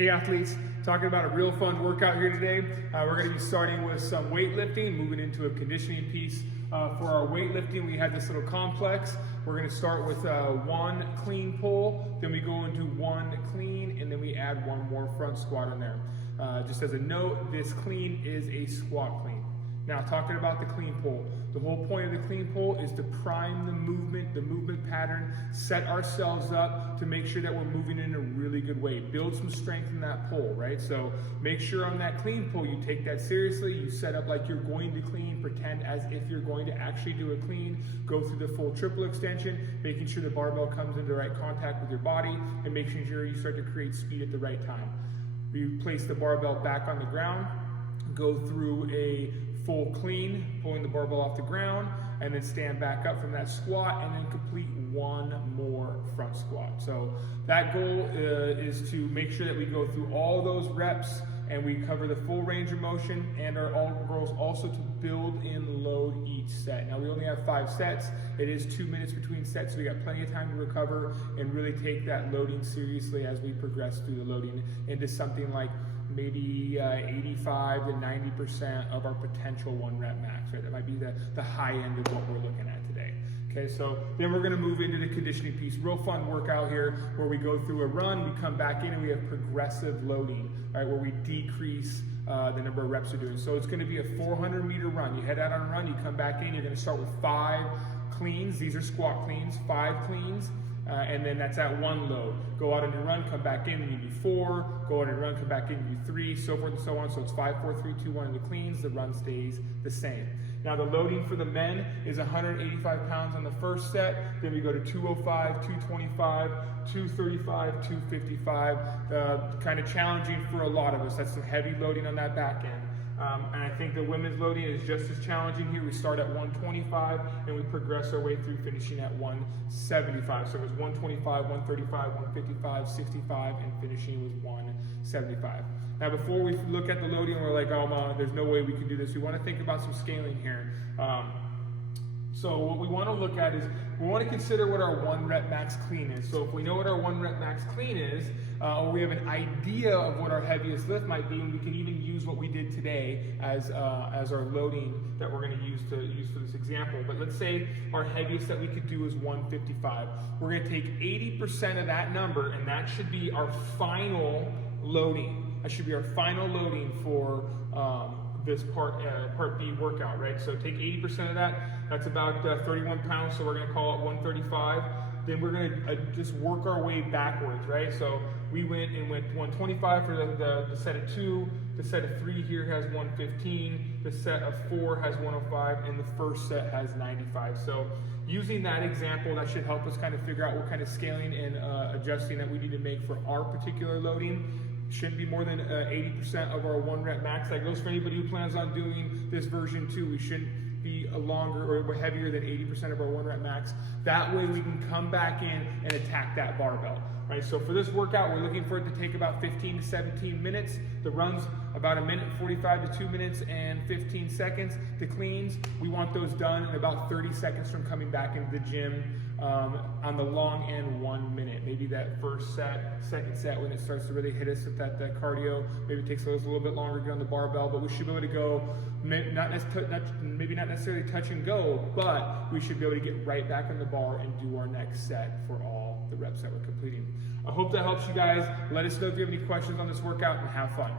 Hey athletes, talking about a real fun workout here today. We're going to be starting with some weightlifting, moving into a conditioning piece. For our weightlifting, we have this little complex. We're going to start with one clean pull, then we go into one clean, and then we add one more front squat in there. Just as a note, this clean is a squat clean. Now, talking about the clean pull, the whole point of the clean pull is to prime the movement pattern, set ourselves up to make sure that we're moving in a really good way. Build some strength in that pull, right? So make sure on that clean pull, you take that seriously. You set up like you're going to clean, pretend as if you're going to actually do a clean, go through the full triple extension, making sure the barbell comes into the right contact with your body, and making sure you start to create speed at the right time. You place the barbell back on the ground, go through a full clean, pulling the barbell off the ground, and then stand back up from that squat, and then complete one more front squat. So that goal is to make sure that we go through all those reps and we cover the full range of motion, and our goal is also to build in load each set. Now, we only have 5 sets. It is 2 minutes between sets, so we got plenty of time to recover and really take that loading seriously as we progress through the loading into something like maybe 85 to 90% of our potential 1 rep max, right? That might be the high end of what we're looking at today. Okay, so then we're gonna move into the conditioning piece. Real fun workout here where we go through a run, we come back in and we have progressive loading, right? Where we decrease the number of reps we're doing. So it's gonna be a 400-meter run. You head out on a run, you come back in, you're gonna start with 5 cleans. These are squat cleans, 5 cleans. And then that's at 1 load. Go out on your run, come back in, and you do 4. Go out on your run, come back in, and you do 3, so forth and so on. So it's 5, 4, 3, 2, 1 in the cleans. The run stays the same. Now the loading for the men is 185 pounds on the first set. Then we go to 205, 225, 235, 255. Kind of challenging for a lot of us. That's some heavy loading on that back end. And I think the women's loading is just as challenging here. We start at 125 and we progress our way through finishing at 175. So it was 125, 135, 155, 65, and finishing was 175. Now before we look at the loading, we're like, oh man, there's no way we can do this. We want to think about some scaling here. So what we want to look at is, we want to consider what our 1 rep max clean is. So if we know what our 1 rep max clean is, or we have an idea of what our heaviest lift might be, and we can even use what we did today as our loading that we're going to use for this example. But let's say our heaviest that we could do is 155. We're going to take 80% of that number, and that should be our final loading. That should be our final loading for this part B workout, right? So take 80% of that. That's about 31 pounds, so we're going to call it 135. Then we're going to just work our way backwards, right? So we went 125 for the set of 2. The set of 3 here has 115. The set of 4 has 105, and the first set has 95. So using that example, that should help us kind of figure out what kind of scaling and adjusting that we need to make for our particular loading. Shouldn't be more than 80% of our 1 rep max. That goes for anybody who plans on doing this version 2. We shouldn't be a longer or heavier than 80% of our 1 rep max. That way we can come back in and attack that barbell, right? So for this workout, we're looking for it to take about 15 to 17 minutes. The run's about 1 minute, 45 to 2 minutes and 15 seconds. The cleans, we want those done in about 30 seconds from coming back into the gym. On the long end, 1 minute. Maybe that first set, second set, when it starts to really hit us with that cardio, maybe it takes us a little bit longer to get on the barbell, but we should be able to go, maybe not necessarily touch and go, but we should be able to get right back on the bar and do our next set for all the reps that we're completing. I hope that helps you guys. Let us know if you have any questions on this workout, and have fun.